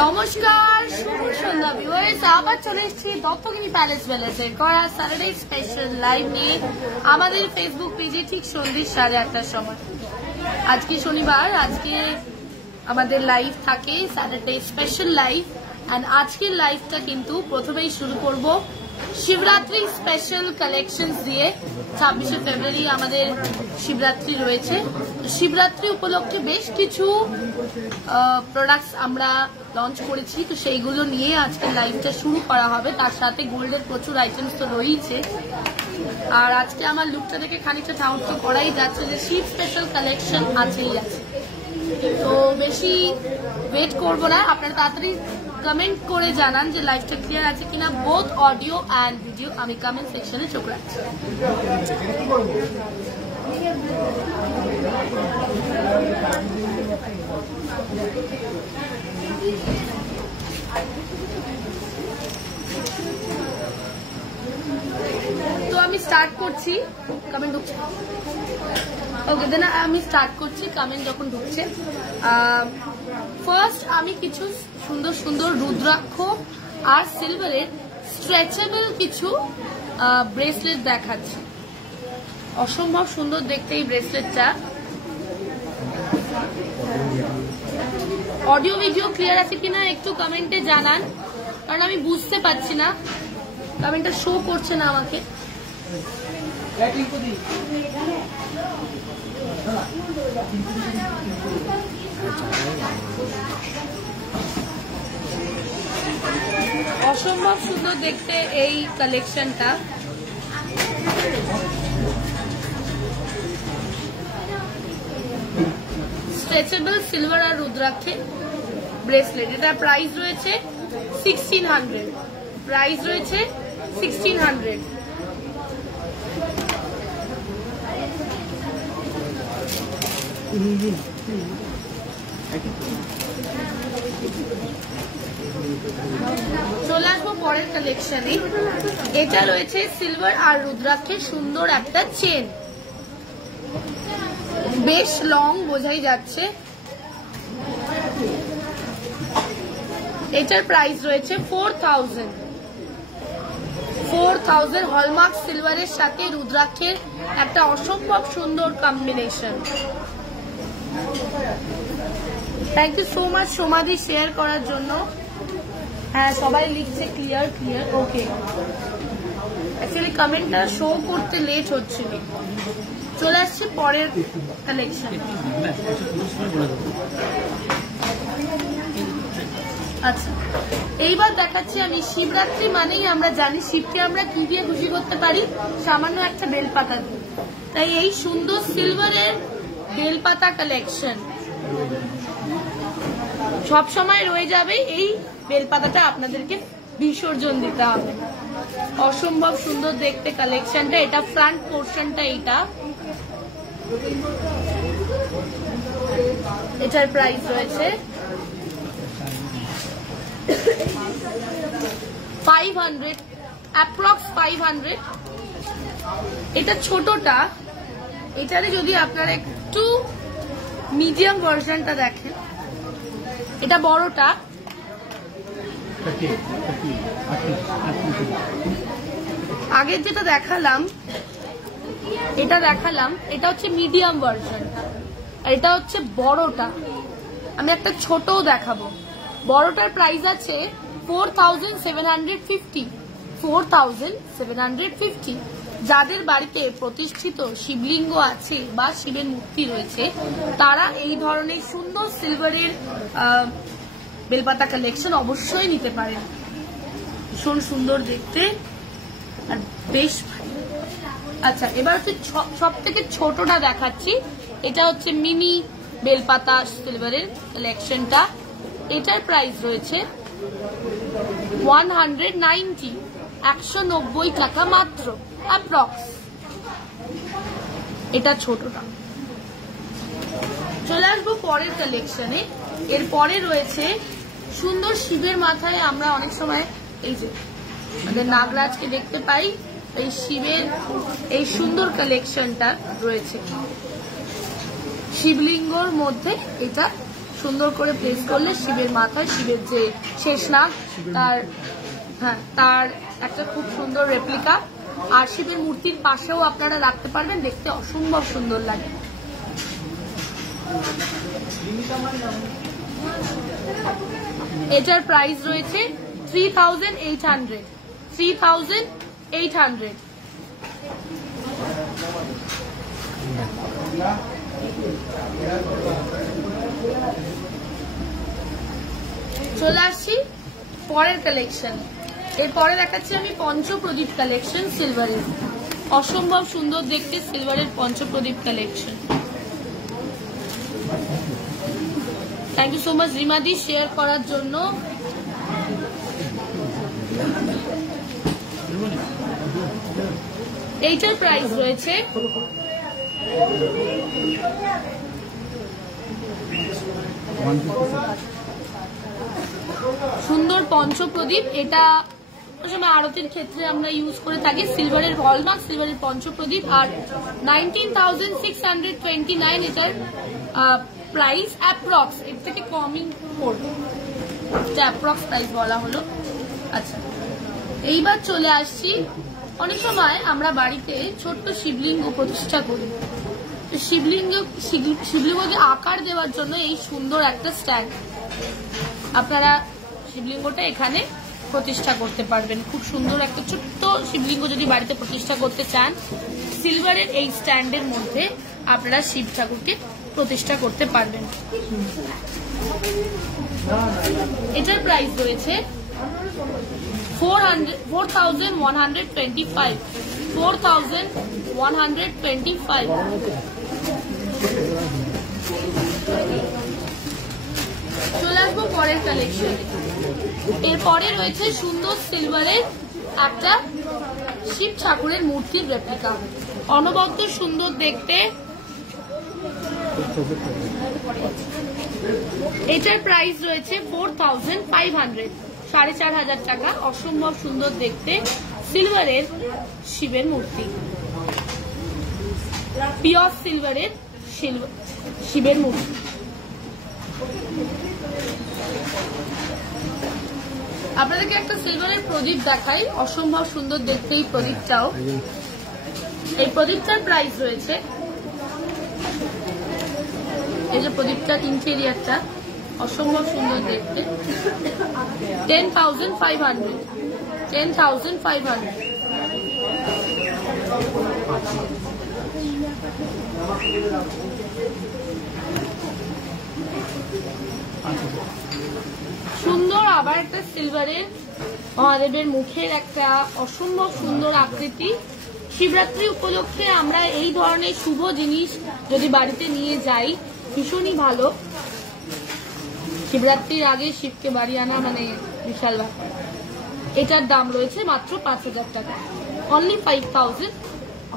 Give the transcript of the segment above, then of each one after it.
নমস্কার, শুভ সন্ধ্যা ভিউয়ার্স। আবার চলে এসেছি দত্তগিরি প্যালেস প্যালেসের করা স্যাটারডে স্পেশাল লাইভ নিয়ে আমাদের ফেসবুক পেজে ঠিক সন্ধ্যে 8:30টার সময়। আজকে শনিবার, আজকে আমাদের লাইভ থাকে স্যাটারডে স্পেশাল লাইভ। এন্ড আজকের লাইভটা কিন্তু প্রথমেই শুরু করব শিবরাত্রি স্পেশাল কালেকশনস দিয়ে। 26শে ফেব্রুয়ারি আমাদের শিবরাত্রি রয়েছে। শিবরাত্রি উপলক্ষে বেশ কিছু প্রোডাক্টস আমরা লঞ্চ করেছি, তো সেইগুলো নিয়ে আজকে লাইভটা শুরু করা হবে। তার সাথে গোল্ডের প্রচুর আইটেমস তো রয়েছে। আর আজকে আমার লুকটা দেখে খানিকটা সাউন্ড তো করাই যাচ্ছে যে শিব স্পেশাল কালেকশন আছেই আছে। তো বেশি ওয়েট করবো না, আপনারা তাড়াতাড়ি কমেন্ট করে জানান যে লাইভটা ক্লিয়ার আছে কিনা, বোথ অডিও অ্যান্ড ভিডিও। আমি কমেন্ট সেকশনে চোখ রাখছি। তো আমি স্টার্ট করছি, কমেন্ট ঢুকছে। ওকে, দেন আমি স্টার্ট করছি কমেন্ট যখন ঢুকছে। ফার্স্ট আমি কিছু সুন্দর সুন্দর রুদ্রাক্ষ আর সিলভারের স্ট্রেচেবল কিছু ব্রেসলেট দেখাচ্ছি। অসম্ভব সুন্দর দেখতে এই ব্রেসলেটটা। অডিও ভিডিও ক্লিয়ার আছে কিনা একটু কমেন্টে জানান, কারণ আমি বুঝতে পারছি না, কমেন্টটা শো করছে না আমাকে। অসম্ভব সুন্দর দেখতে এই কালেকশনটা। স্ট্রেচেবল সিলভার আর রুদ্রাক্ষে ব্রেসলেট। এটা প্রাইস রয়েছে 1600। প্রাইস রয়েছে 1600। চলে আসবো পরের কালেকশনে। এটা রয়েছে সিলভার আর রুদ্রাক্ষের সুন্দর একটা চেন, বেশ লং, বোঝাই যাচ্ছে। এটার প্রাইস রয়েছে 4000। হলমার্ক সিলভারের সাথে রুদ্রাক্ষের একটা অসম্ভব সুন্দর combination. Thank you so much সোমাদি শেয়ার করার জন্য। হ্যাঁ, সবাই লিখছে ক্লিয়ার ক্লিয়ার। ওকে, অ্যাকচুয়ালি কমেন্টটা শো করতে লেট হচ্ছিল। চলে আসছে পরের কালেকশন। আচ্ছা, এইবার দেখাচ্ছি আমি শিবরাত্রি মানেই আমরা জানি শিবকে আমরা কি দিয়ে খুশি করতে পারি, সামান্য একটা বেলপাতা দিয়ে। তাই এই সুন্দর সিলভারের বেলপাতা কালেকশন সব সময় রয়ে যাবে। এই বেলপাতাটা আপনাদেরকে বিসর্জন দিতে হবে। অসম্ভব সুন্দর দেখতে কালেকশনটা। এটা ফ্রন্ট পোর্শনটা। এটার প্রাইস রয়েছে 500, অ্যাপ্রক্স 500। এটা ছোটটা। এটারে যদি আপনারা একটু মিডিয়াম ভার্সনটা দেখেন, এটা বড়টা। আগের যেটা দেখালাম, এটা হচ্ছে মিডিয়াম ভার্সনটা, এটা হচ্ছে বড়টা। আমি একটা ছোটও দেখাবো। বড়টার প্রাইস আছে 4750। 4750। যাদের বাড়িতে প্রতিষ্ঠিত শিবলিঙ্গ আছে বা শিবের মূর্তি রয়েছে, তারা এই ধরনের সুন্দর সিলভারের বেলপাতা কালেকশন অবশ্যই নিতে পারেন। ভীষণ সুন্দর দেখতে আর বেশ ভালো। আচ্ছা, এবার হচ্ছে সব থেকে ছোটটা দেখাচ্ছি। এটা হচ্ছে মিনি বেলপাতা সিলভারের কালেকশনটা। এটার প্রাইস রয়েছে 190, 190 টাকা মাত্র, অ্যাপ্রক্স। এটা ছোটটা। চলে আসবো পরের কালেকশনে। এর পরে রয়েছে সুন্দর শিবের মাথায় আমরা অনেক সময় এই যে আমাদের নাগরাজকে দেখতে পাই, এই শিবের এই সুন্দর কালেকশনটা রয়েছে। শিবলিঙ্গর মধ্যে এটা সুন্দর করে প্লেস করলে শিবের মাথায় শিবের যে শেষনাগ তার একটা খুব সুন্দর রেপ্লিকা, আর শিবের মূর্তির পাশেও আপনারা রাখতে পারবেন, দেখতে অসম্ভব সুন্দর লাগে। এটার প্রাইস রয়েছে 3800। 3800। চলে আসছি পরের কালেকশন। এরপরে দেখাচ্ছি আমি পঞ্চপ্রদীপ কালেকশন সিলভারের, অসম্ভব সুন্দর দেখতে সিলভারের পঞ্চপ্রদীপ collection. Thank you so much রিমাদি শেয়ার করার জন্য। এইটার প্রাইস রয়েছে সুন্দর পঞ্চপ্রদীপ। এটা আরতির ক্ষেত্রে আমরা ইউজ করে থাকি। সিলভারের হলমার্ক সিলভারের পঞ্চপ্রদীপ, আর 19,629 এটার প্রাইস অ্যাপ্রক্স, এর থেকে কমই পড়বে, অ্যাপ্রক্স প্রাইস বলা হলো। আচ্ছা, এইবার চলে আসছি, অনেক সময় আমরা বাড়িতে ছোট্ট শিবলিঙ্গ প্রতিষ্ঠা করি। শিবলিঙ্গকে আকার দেওয়ার জন্য এই সুন্দর একটা স্ট্যান্ড আপনারা শিবলিঙ্গটা এখানে প্রতিষ্ঠা করতে পারবেন। খুব সুন্দর একটা ছোট্ট শিবলিঙ্গ যদি বাড়িতে প্রতিষ্ঠা করতে চান, সিলভারের এই স্ট্যান্ডের মধ্যে আপনারা শিব ঠাকুরকে প্রতিষ্ঠা করতে পারবেন। এটার প্রাইস রয়েছে 4,125। 4,125। চলে আসবো পরের কালেকশন। এরপরে রয়েছে সুন্দর সিলভারের একটা শিব ঠাকুরের মূর্তির রেপ্লিকা, অনবদ্য সুন্দর দেখতে। এটার প্রাইস রয়েছে 4,500, 4,500 টাকা। অসম্ভব সুন্দর দেখতে সিলভারের শিবের মূর্তি, পিওর সিলভারের শিবের মূর্তি। আপনাদেরকে একটা সিলভারের প্রদীপ দেখাই, অসম্ভব সুন্দর দেখতে এই প্রদীপটাও। এই প্রদীপটার প্রাইস রয়েছে, এই যে প্রদীপটার ইন্টেরিয়ারটা অসম্ভব সুন্দর দেখতে, 10,500। 10,500। সুন্দর আবার একটা সিলভারের মহাদেবের মুখের একটা অসম্ভব সুন্দর আকৃতি। শিবরাত্রি উপলক্ষে আমরা এই ধরনের শুভ জিনিস যদি বাড়িতে নিয়ে যাই ভীষণই ভালো। শিবরাত্রির আগে শিবকে বাড়ি আনা মানে বিশাল ব্যাপার। এটার দাম রয়েছে মাত্র 5,000 টাকা, অনলি 5,000।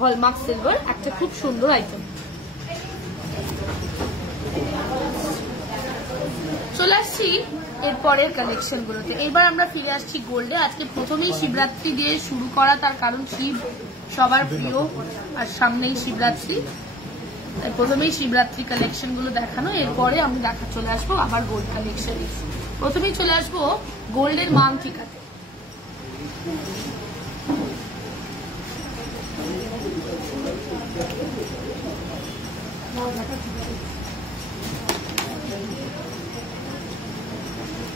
হলমার্ক সিলভার, একটা খুব সুন্দর আইটেম। চলে আসছি এর পরের কালেকশন গুলোতে। এবার আমরা ফিরে আসছি গোল্ডে। আজকে প্রথমেই শিবরাত্রি দিয়ে শুরু করা, তার কারণ শিব সবার প্রিয় আর সামনেই শিবরাত্রি, প্রথমেই শিবরাত্রি কালেকশন গুলো দেখানো। এরপরে আমি চলে আসবো আবার গোল্ড কালেকশন। প্রথমেই চলে আসবো গোল্ডের মাংটিকাতে।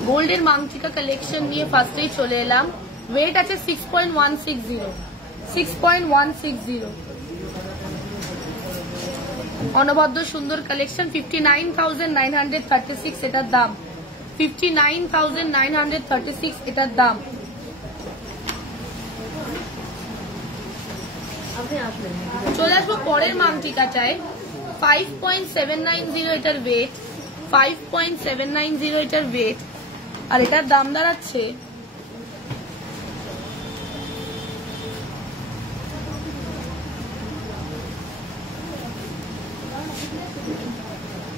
গোল্ডের মাংটিকা কালেকশন নিয়ে ফার্স্টেই চলে এলাম। ওয়েট আছে 6.160। 6.160 অনবদ্য সুন্দর কালেকশন। 59,936 এটার দাম। 59,936 এটার দাম। চলে আসবো পরের মাংটিকাটায়। 5.790 এটার ওয়েট। 5.790 এটার ওয়েট, আর এটার দাম দাঁড়াচ্ছে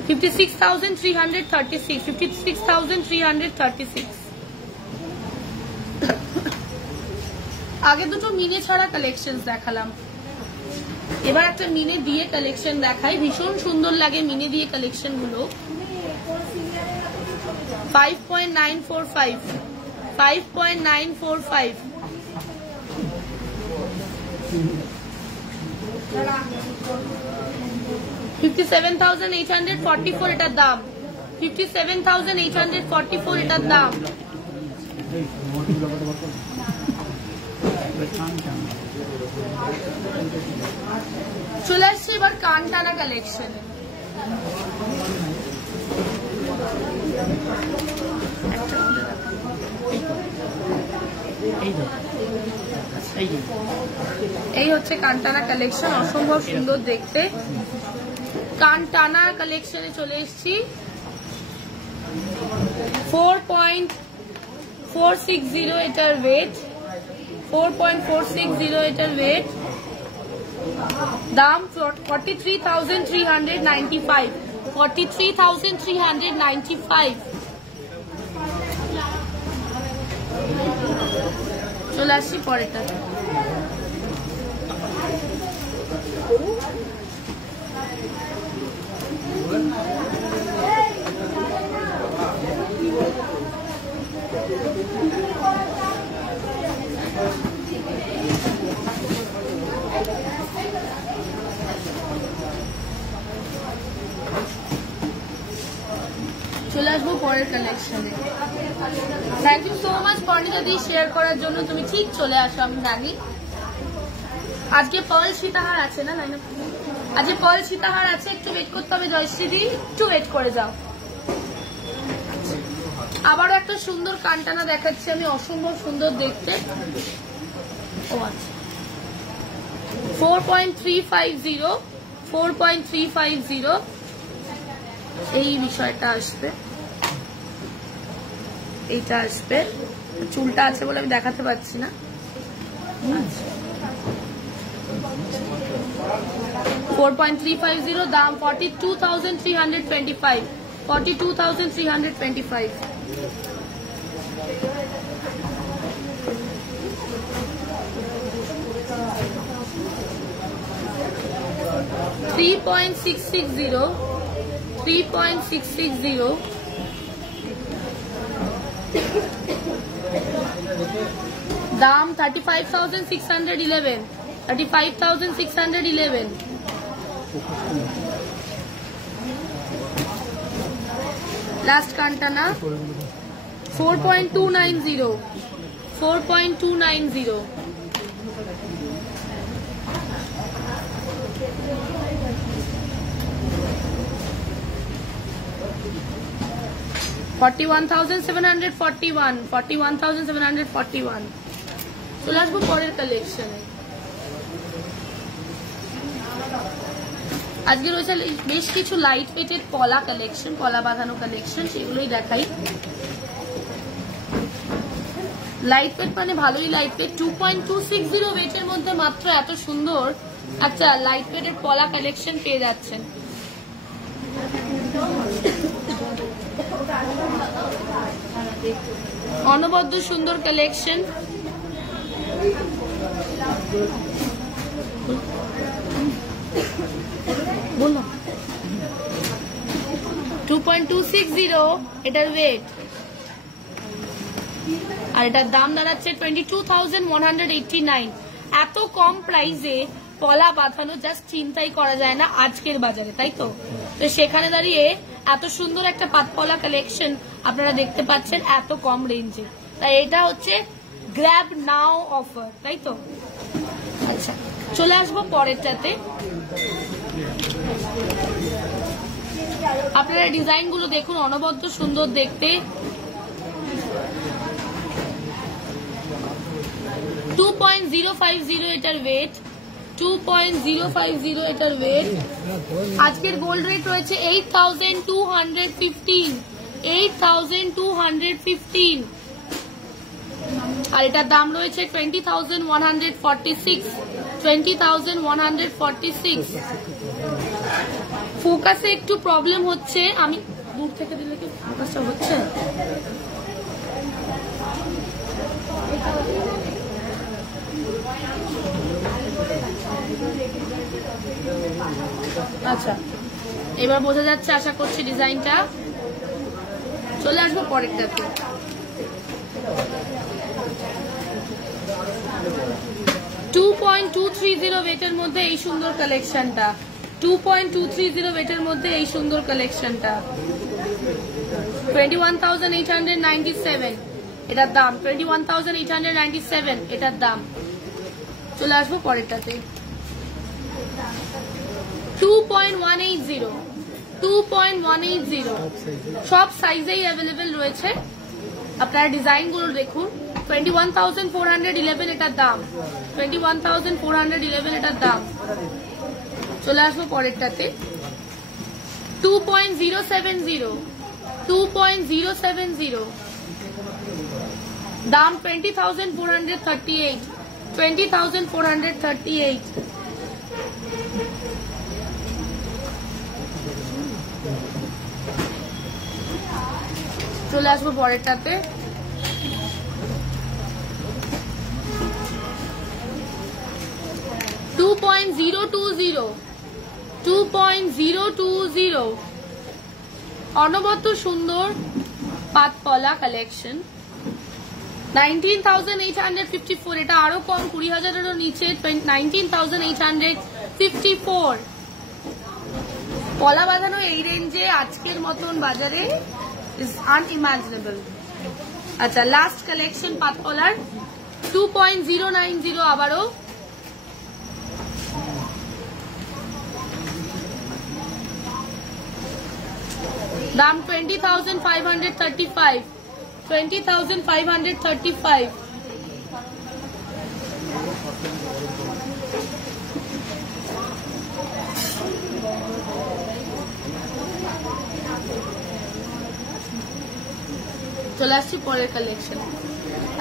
56,336। 56,336। আগে দুটো মিনে ছাড়া কালেকশন দেখালাম, এবার একটা মিনে দিয়ে কালেকশন দেখাই। ভীষণ সুন্দর লাগে মিনে দিয়ে কালেকশন গুলো। 5.945 5.945 57,844 এটার দাম। 57,844 এটার দাম। চলে আসছে এবার কানটানা কালেকশন। এই হচ্ছে কানটানা কালেকশন, অসম্ভব সুন্দর দেখতে। কানটানা কালেকশনে চলে এসেছি। 4.460 এটার ওয়েট, 4.460 এটার ওয়েট। দাম 43,395, 43,395। চলে আসছি পরেরটা। চলে আসবো পরের কালেকশনে। Thank you so much Parnita di share করার জন্য। তুমি ঠিক চলে আসো, আমি জানি। আজকে পার্ল সীতাহার আছে না? আজকে পার্ল সীতাহার আছে, একটু ওয়েট করতে হবে। জয়শ্রী দি একটু ওয়েট করে যাও। আবারও একটা সুন্দর কানটানা দেখাচ্ছি আমি, অসম্ভব সুন্দর দেখতে। ও আচ্ছা, 4.350 4.350 এই বিষয়টা আসবে, এইটা আসবে। চুলটা আছে বলে আমি দেখাতে পারছি না। 4.350 দাম 42,325, 42,325। $3.660 দাম 35,611, 35,611। লাস্ট কানটানা 4.290, 4.290। $41,741, 41,741। চলে আসবো পরের কালেকশনে। আজকে রয়েছে বেশ কিছু লাইট ওয়েটেড পলা কালেকশন, পলা বাঁধানো কালেকশন, সেগুলোই দেখাই। লাইট ওয়েট মানে ভালোই লাইট ওয়েট। 2.260 ওয়েটের মধ্যে মাত্র এত সুন্দর একটা লাইট ওয়েটেড পলা কালেকশন পেয়ে যাচ্ছেন। অনবদ্য সুন্দর কালেকশন। বলো 2.260 এটার ওয়েট, আর এটার দাম দাঁড়াচ্ছে 22,189। এত কম প্রাইসে পলা বাঁধানো জাস্ট চিন্তাই করা যায় না আজকের বাজারে, তাই তো? তো সেখানে দাঁড়িয়ে এত সুন্দর একটা পাতপলা কালেকশন আপনারা দেখতে পাচ্ছেন এত কম রেঞ্জে। তাই এটা হচ্ছে গ্র্যাব নাও অফার, তাই তো? আচ্ছা, চলে আসবো পরেরটাতে। আপনারা ডিজাইন গুলো দেখুন, অনবদ্য সুন্দর দেখতে। 2.050 এটার ওয়েট, 2.050 এটার ওয়েট। আজকের গোল্ড রেট রয়েছে 8,215, 8,215। আর এটার দাম রয়েছে 20,146, 20,146। ফোকাসে একটু প্রবলেম হচ্ছে, আমি দূর থেকে দিলে কি ফোকাসটা হচ্ছে? আচ্ছা, এবার বোঝা যাচ্ছে আশা করছি ডিজাইনটা। চলে আসবো পরেরটাতে। $2.230 ওয়েটের মধ্যে এই সুন্দর কালেকশনটা, 2.230 ওয়েটের মধ্যে এই সুন্দর কালেকশনটা 21,897 এটার দাম, 21,897 এটার দাম। চলে আসবো পরেরটাতে। 2.180 সব সাইজেই অ্যাভেলেবেল রয়েছে, আপনারা ডিজাইন গুলো দেখুন। 21,411 এটার দাম, 21,411 এটার দাম। চলে আসবো পরেরটাতে। 2.070 দাম 20,438, 20,438। চলে আসবো পরেরটাতে। 2.020 অনবদ্য সুন্দর পাতপলা কালেকশন, 19,854। এটা আরো কম, 20,000-এরও নিচে, 19,854। পলা বাঁধানো এই রেঞ্জে আজকের মতন বাজারে is unimaginable। আচ্ছা, লাস্ট কালেকশন পাতপলার 2.090 আবারও, দাম 20,535, 20,535। চলে আসছি পরের কালেকশন।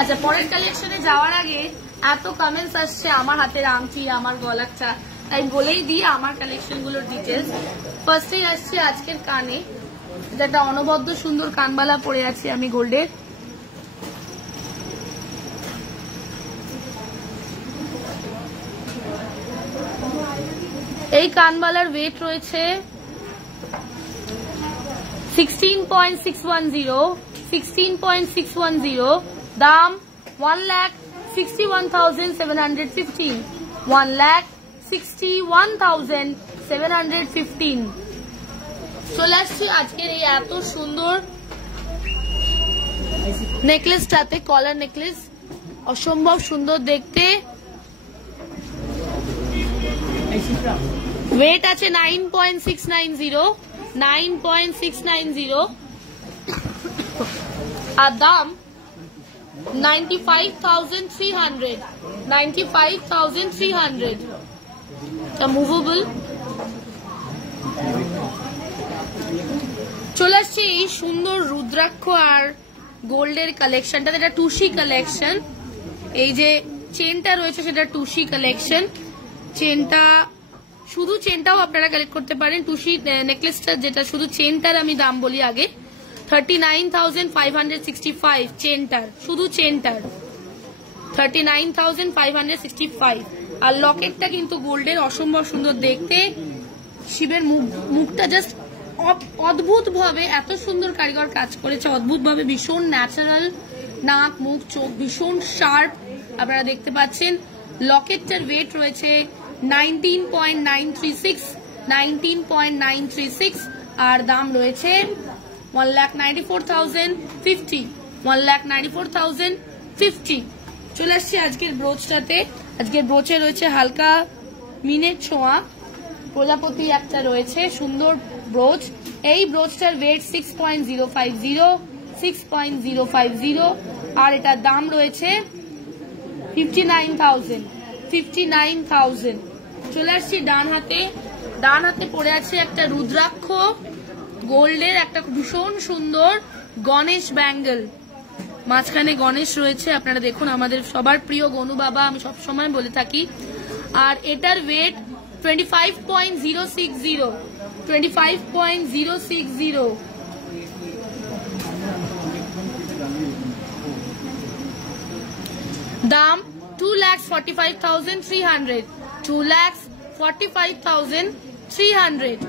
আচ্ছা, পরের কালেকশনে যাওয়ার আগে এত কমেন্টস আসছে আমার হাতের আংটি, আমার গলাটা, তাই বলেই দিই আমার কালেকশন গুলোর ডিটেলস। ফার্স্টেই আসছে আজকের কানে, যেটা অনবদ্য সুন্দর কানবালা পরে আছি আমি গোল্ডের। এই কানবালার ওয়েট রয়েছে 16.610, দাম 1,61,715, 1,61,715। চলে আসছি আজকের এই এত সুন্দর নেকলেসটাতে, কলার নেকলেস, অসম্ভব সুন্দর দেখতে। ওয়েট আছে 9.690, আর দাম 95,300। মুভেবল। চলে আসছি এই সুন্দর রুদ্রাক্ষ আর গোল্ডের কালেকশনটা, এটা টুসি কালেকশন। এই যে চেনটা রয়েছে সেটা টুসি কালেকশন। চেনটা, শুধু চেনটাও আপনারা কালেক্ট করতে পারেন। টুসি নেকলেসটা যেটা শুধু চেনটার আমি দাম বলি আগে, 39,565 চেনটার, শুধু চেনটার 39,565। আর লকেটটা কিন্তু গোল্ডের, অসম্ভব সুন্দর দেখতে। শিবের মুখটা জাস্ট অদ্ভুত ভাবে এত সুন্দর কারিগর কাজ করেছে, অদ্ভুত ভাবে, ভীষণ ন্যাচারাল, নাক, মুখ, চোখ ভীষণ শার্প আপনারা দেখতে পাচ্ছেন। লকেটটার ওয়েট রয়েছে 19.936, আর দাম রয়েছে 1,94,050, 1,94,050। চলে আসছি আজকের ব্রোচটাতে। আজকের ব্রোচে রয়েছে হালকা মিনের ছোঁয়া, প্রজাপতি একটা রয়েছে, সুন্দর ব্রোচ। এই ব্রোচটার ওয়েট 6.050, আর এটার দাম রয়েছে 59,000। চলে আসছি ডান হাতে। ডান হাতে পড়ে আছে একটা রুদ্রাক্ষ গোল্ডের, একটা ভীষণ সুন্দর গণেশ ব্যাঙ্গেল, মাঝখানে গণেশ রয়েছে। আপনারা দেখুন, আমাদের সবার প্রিয় গনু বাবা, আমি সবসময় বলে থাকি। আর এটার ওয়েট 25.060, দাম 2,45,300, 2,45,300।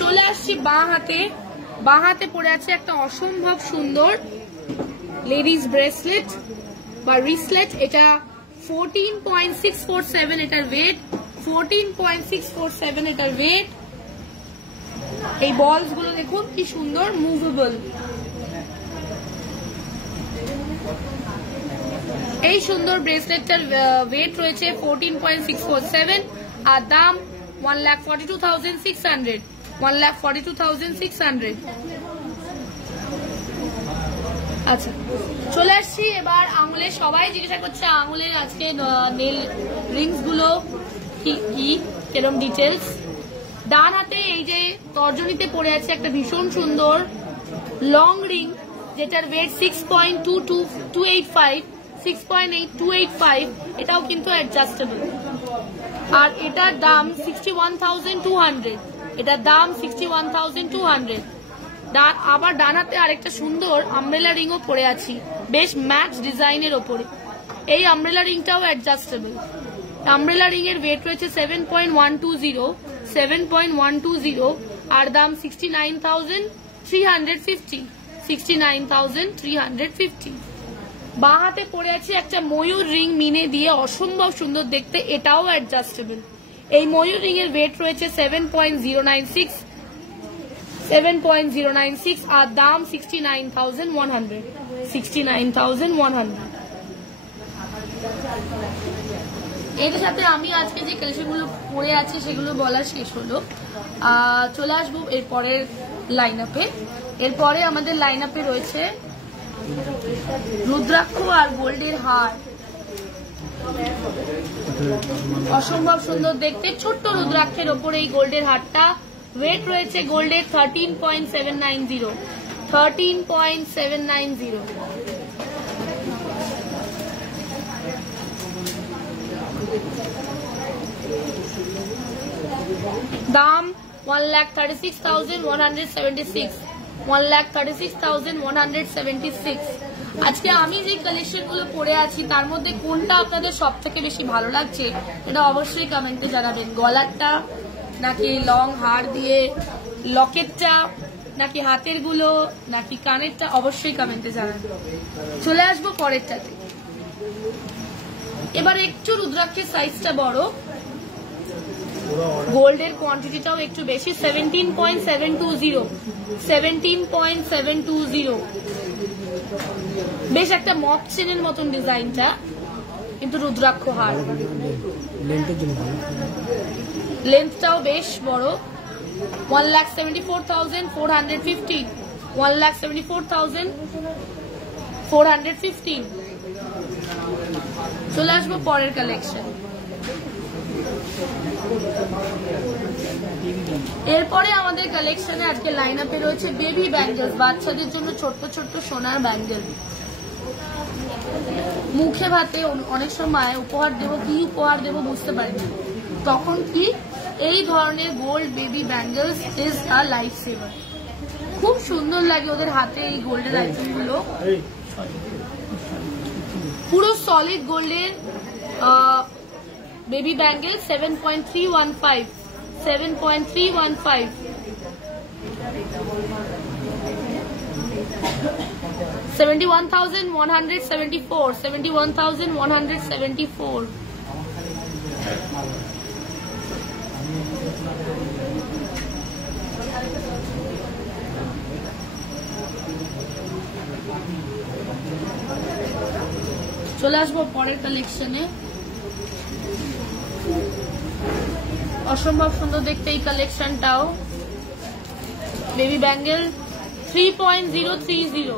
চলে আসছি বাঁ হাতে পড়ে আছে একটা অসম্ভব সুন্দর লেডিস ব্রেসলেট বা রিসলেট। এটা 14.647 এটার ওয়েট, 14.647 এটার ওয়েট। এই বলস গুলো দেখুন কি সুন্দর মুভেবল। এই সুন্দর ব্রেসলেটটার ওয়েট রয়েছে 14.647 আর দাম 1,42,600, 1,42,600। আচ্ছা চলে আসছি এবার আঙুলে। সবাই জিজ্ঞাসা করছে আঙুলের আজকে নেল রিংস গুলো কি কিরকম ডিটেলস। ডান হাতে এই যে তর্জনীতে পড়ে আছে একটা ভীষণ সুন্দর লং রিং যেটার ওয়েট 6.285, 6.8285। এটাও কিন্তু অ্যাডজাস্টেবল আর এটার দাম 61,200, এটার দাম 61,200। আবার ডান হাতে আরেকটা সুন্দর আমব্রেলা রিংও পরে আছি বেশ ম্যাচ ডিজাইনের ওপরে। এই আমব্রেলা রিংটাও অ্যাডজাস্টেবল। আমব্রেলা রিং এর ওয়েট রয়েছে 7.120 আর দাম 69,350, 69,350। বাঁ হাতে পরে আছে একটা ময়ূর রিং মিনে দিয়ে অসম্ভব সুন্দর দেখতে, এটাও অ্যাডজাস্টেবল। এই ময়ূর রিং এর ওয়েট রয়েছে 7.096 আর দাম 69,100, 69,100। এর সাথে আমি আজকে যে কালেকশনগুলো পরে আছি সেগুলো বলা শেষ হলো। চলে আসবো এরপরের লাইন আপে। এরপরে আমাদের লাইন আপে রয়েছে রুদ্রাক্ষ আর গোল্ডের হার, অসম্ভব সুন্দর দেখতে ছোট্ট রুদ্রাক্ষের ওপরে এই গোল্ডের হারটা। ওয়েট রয়েছে গোল্ডের 13.790, 13.790। দাম 1,36,176, 1,36,176। আজকে আমি যে কালেকশন গুলো পরে আছি তার মধ্যে কোনটা আপনাদের সব থেকে বেশি ভালো লাগছে এটা অবশ্যই কমেন্টে জানাবেন। গলারটা নাকি লং হার দিয়ে লকেটটা নাকি হাতের গুলো নাকি কানেরটা অবশ্যই কমেন্টে জানাবেন। চলে আসবো পরেরটাতে। এবার একটু রুদ্রাক্ষের সাইজটা বড়, গোল্ডের কোয়ান্টিটিটাও একটু বেশি, 17.720, 17.720। বেশ একটা মক চেনের মতন ডিজাইনটা, কিন্তু রুদ্রাক্ষ হার। লেন্থটাও বেশ বড়, 1,74,415, 1,74,415। চলে আসবো পরের কালেকশন। এরপরে আমাদের কালেকশনে আজকে লাইন আপে রয়েছে বেবি ব্যাঙ্গেলস, বাচ্চাদের জন্য ছোট্ট ছোট্ট সোনার ব্যাঙ্গেল। মুখে ভাতে অনেক সময় উপহার দেবো, কি উপহার দেবো বুঝতে পারি না, তখন কি এই ধরনের gold baby bangles is a life saver. খুব সুন্দর লাগে ওদের হাতে এই গোল্ডের আইটেম গুলো। পুরো সলিড গোল্ডের বেবি ব্যাঙ্গেল 7.315, 7.315। $71,174, $71,174। চলে আসবো পরের কালেকশনে। অসম্ভব সুন্দর দেখতে এই কালেকশনটাও। বেবি ব্যাঙ্গেল 3.030,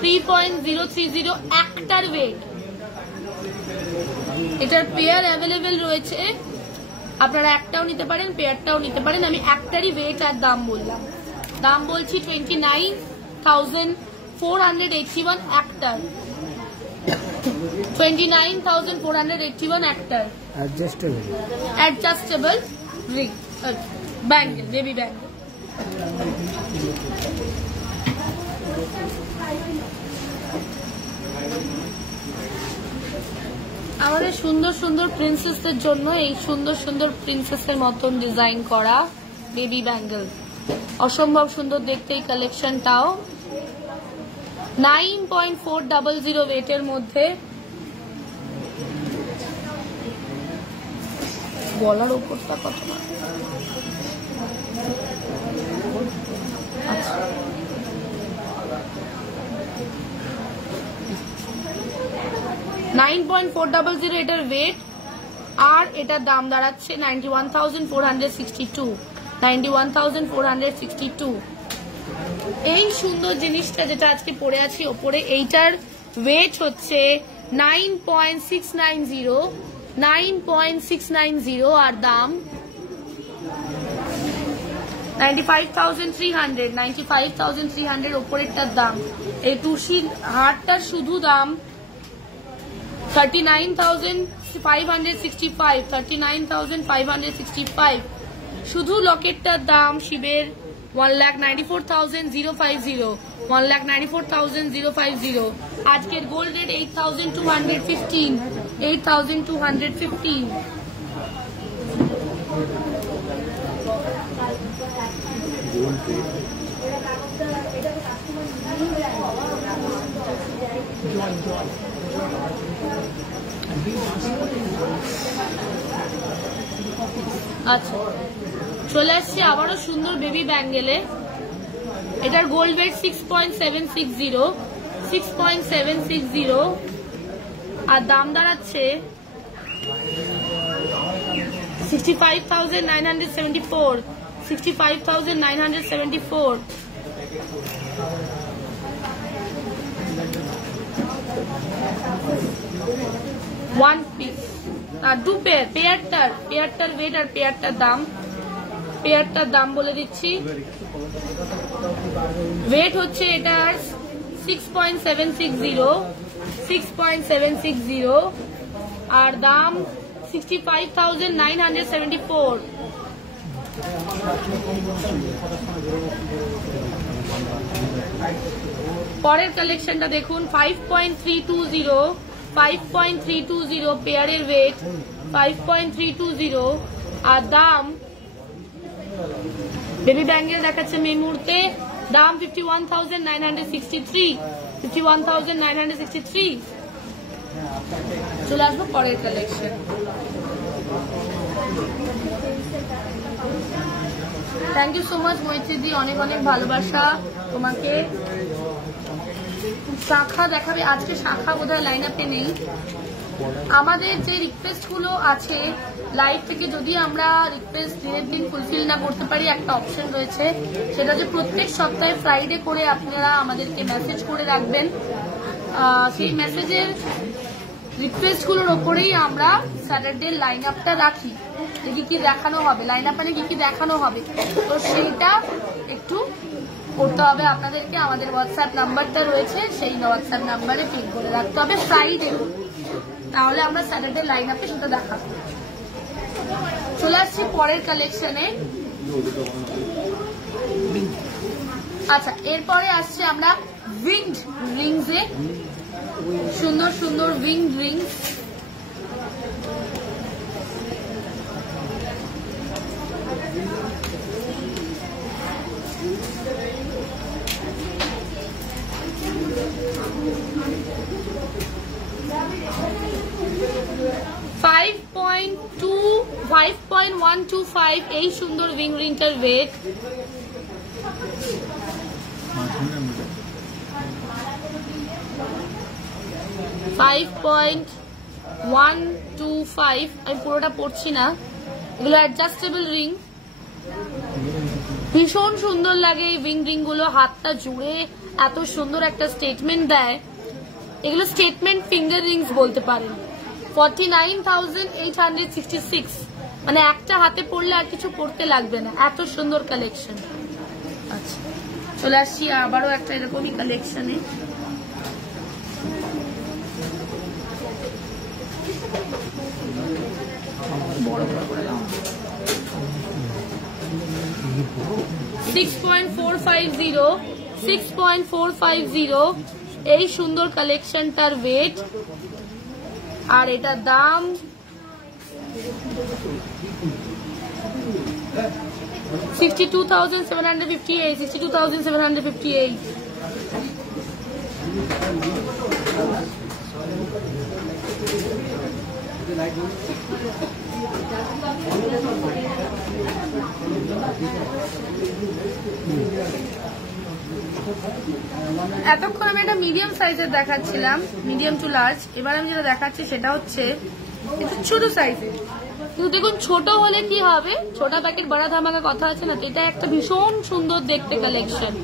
3.030 একটার ওয়েট। এটার পেয়ার অ্যাভেলেবেল রয়েছে, আপনারা একটাও নিতে পারেন পেয়ারটাও নিতে পারেন। আমি একটারই ওয়েট আর দাম বললাম, দাম বলছি 29,481 একটার, 29,481 একটার। Adjustable ring bangle, baby bangle. আমাদের সুন্দর সুন্দর প্রিন্সেসদের জন্য এই সুন্দর সুন্দর প্রিন্সেসের মতন ডিজাইন করা বেবি ব্যাঙ্গেল, অসম্ভব সুন্দর দেখতে এই কালেকশনটাও। 9.400 ওয়েটের মধ্যে, গলার ওপরটা কত না, আচ্ছা 9.400 এটার ওয়েট, আর এটার দাম দাঁড়াচ্ছে 91,462। 91,462। এই সুন্দর জিনিসটা যেটা আজকে পরে আছি ওপরে, এইটার ওয়েট হচ্ছে 9.690 আর দাম 95,300। 95,300 ওপরেরটার দাম। এই টুসির হারটার শুধু দাম 39,565। 39,565। শুধু লকেটটার দাম শিবের 1,94,050। 1,94,050। আজকের গোল্ড রেট 8,215। 8,215। আচ্ছা, চলে আসছি আবারও সুন্দর বেবি ব্যাঙ্গেলে। এটার গোল্ড ওয়েট 6.760। 6.760 আর দাম দাঁড়াচ্ছে 65,974। 65,974। ওয়ান পিস আর দু পেয়ার। পেয়ারটার ওয়েট আর পেয়ারটার দাম বলে দিচ্ছি। ওয়েট হচ্ছে এটার 6.760। 6.760 আর দাম 65,974। পরের কালেকশনটা দেখুন। 5.320। 5.320 পেয়ারের ওয়েট 5.320 আর দাম, বেবি ব্যাঙ্গেল দেখাচ্ছে এই মুহূর্তে, দাম 51,963। 51,963। চলে আসবো পরের collection. Thank you so much মৈত্রীদি, অনেক অনেক ভালোবাসা তোমাকে। শাখা দেখাবে আজকে, শাখা বোধহয় লাইন আপে নেই। আমাদের যে রিকোয়েস্ট গুলো আছে লাইভ থেকে, যদি আমরা রিকোয়েস্ট দিনের দিন ফুলফিল না করতে পারি, একটা অপশন রয়েছে, সেটা যে প্রত্যেক সপ্তাহে ফ্রাইডে করে আপনারা আমাদেরকে মেসেজ করে রাখবেন। সেই মেসেজের রিকোয়েস্ট গুলোর ওপরেই আমরা স্যাটারডে লাইন আপটা রাখি, কি কি দেখানো হবে, লাইন আপে কি কি দেখানো হবে। তো সেইটা একটু করতে হবে আপনাদেরকে। আমাদের হোয়াটসঅ্যাপ নাম্বারটা রয়েছে, সেই হোয়াটসঅ্যাপ নাম্বারে পিন করে রাখতে হবে ফ্রাইডে, তাহলে আমরা স্যাটারডে লাইন আপে সেটা দেখাবো। চলে আসছি পরের কালেকশনে। আচ্ছা, এরপরে আসছে আমরা উইংড রিংস এ, সুন্দর সুন্দর উইংড রিংস। $5.125 এই সুন্দর উইং রিংটার ওয়েট। $5.125। আমি পুরোটা পড়ছি না, এগুলো অ্যাডজাস্টেবল রিং, ভীষণ সুন্দর লাগে এই উইং রিং গুলো। হাতটা জুড়ে এত সুন্দর একটা স্টেটমেন্ট দেয়, এগুলো স্টেটমেন্ট ফিঙ্গার রিংস বলতে পারেন। 49,866, মানে একটা হাতে পড়লে আর কিছু পড়তে লাগবে না, এত সুন্দর কালেকশন। আচ্ছা, চলে আসছি আবারও একটা এরকমই কালেকশনে। বড় বড় করে দাও। 6.450 এই সুন্দর কালেকশনটার ওয়েট আর এটার দাম 62,758, 62,758। এতক্ষণ আমি একটা মিডিয়াম সাইজের দেখাচ্ছিলাম, মিডিয়াম টু লার্জ। এবার আমি যেটা দেখাচ্ছি সেটা হচ্ছে একটু ছোট সাইজের। কিন্তু দেখুন ছোট হলে কি হবে, ছোট প্যাকেট বড় ধামাকা কথা আছে না, এটা একটা ভীষণ সুন্দর দেখতে কালেকশন।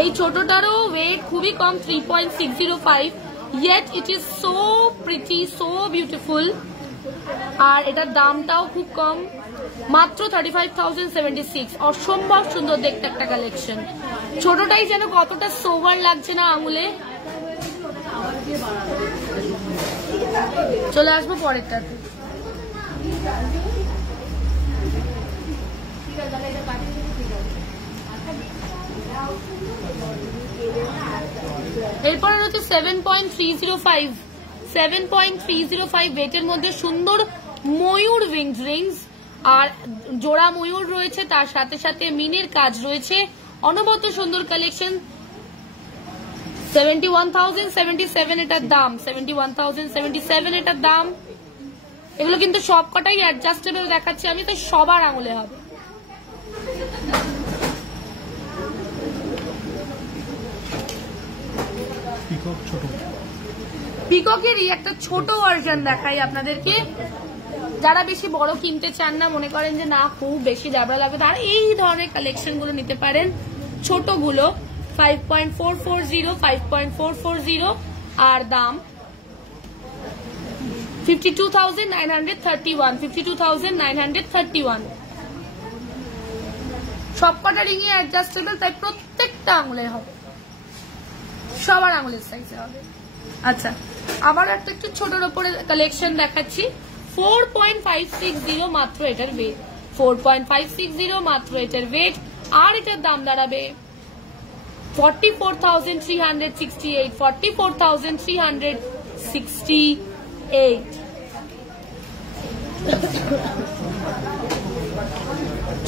এই ছোটটারও ওয়েট খুবই কম, 3.605, yet it is so pretty, so beautiful। আর এটার দামটাও খুব কম, মাত্র 35,076। অসম্ভব সুন্দর দেখতে একটা কালেকশন। ছোটটাই যেন কতটা সোভার লাগছে না আঙুলে। চলে আসবো পরেরটাতে। এরপরে হচ্ছে 7.305, 7.305 ওয়েটের মধ্যে সুন্দর ময়ূর উইংস রিংস, আর জোড়া ময়ূর রয়েছে, তার সাথে সাথে মিনের কাজ রয়েছে। অনবদ্য সুন্দর কালেকশন। 71,077 এটার দাম, 71,077 এটার দাম। এগুলো কিন্তু সব কটাই অ্যাডজাস্টেবল দেখাচ্ছি আমি, তো সবার আঙুলে হবে। পিককেরই একটা ছোট ভার্সন দেখাই আপনাদেরকে। যারা বেশি বড় কিনতে চান না, মনে করেন যে না খুব বেশি দাবড়া লাগবে, তারা এই ধরনের কালেকশন গুলো নিতে পারেন। ছোটগুলো 5.440, 5.440, আর দাম 52,931, 52,931। সবকটা রিংয়ে অ্যাডজাস্টেবল, তাই প্রত্যেকটা আঙুলে হবে, সবার আঙুলের সাইজে হবে। আচ্ছা, আবার একটা একটু ছোটর উপরে কালেকশন দেখাচ্ছি। 4.560 মাত্র এটার ওয়েট, 4.560 মাত্র এটার ওয়েট। আর এটার দাম দাঁড়াবে 44,368, 44,368।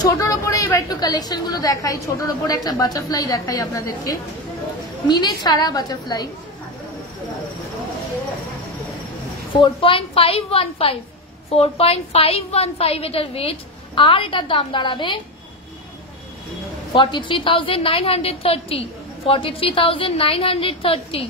ছোটর ওপরে এবার একটু কালেকশন গুলো দেখাই। ছোটর ওপরে একটা বাটারফ্লাই দেখাই আপনাদেরকে, মিনে ছাড়া বাটারফ্লাই। 4.515, 4.515 এটার ওয়েট। আর এটার দাম দাঁড়াবে 43,930, 43,930।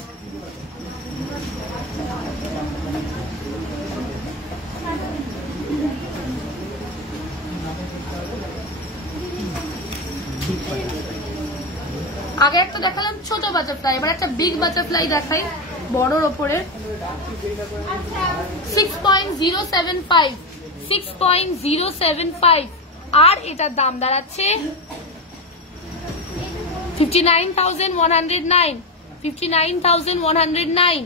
আগে একটা দেখালাম ছোট বাটারফ্লাই, এবার একটা বিগ বাটারফ্লাই দেখাই বড়র ওপরে। 6.075, 6.075। আর এটার দাম দাঁড়াচ্ছে 59,109, 59,109।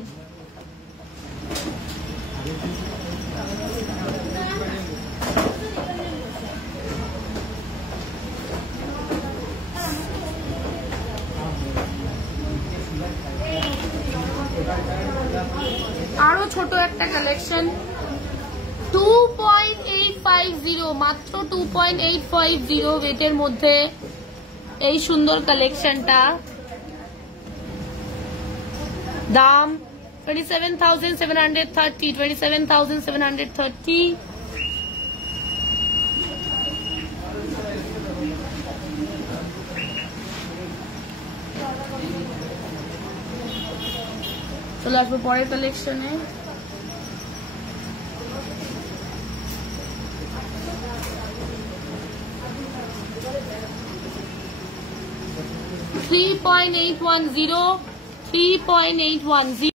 আরো ছোট একটা কালেকশন 2.850, মাত্র 2.850 ওয়েটের মধ্যে এই সুন্দর কালেকশনটা। দাম 27,730, 27,730। চলে আসবো পরের কালেকশনে। $3.810, $3.810।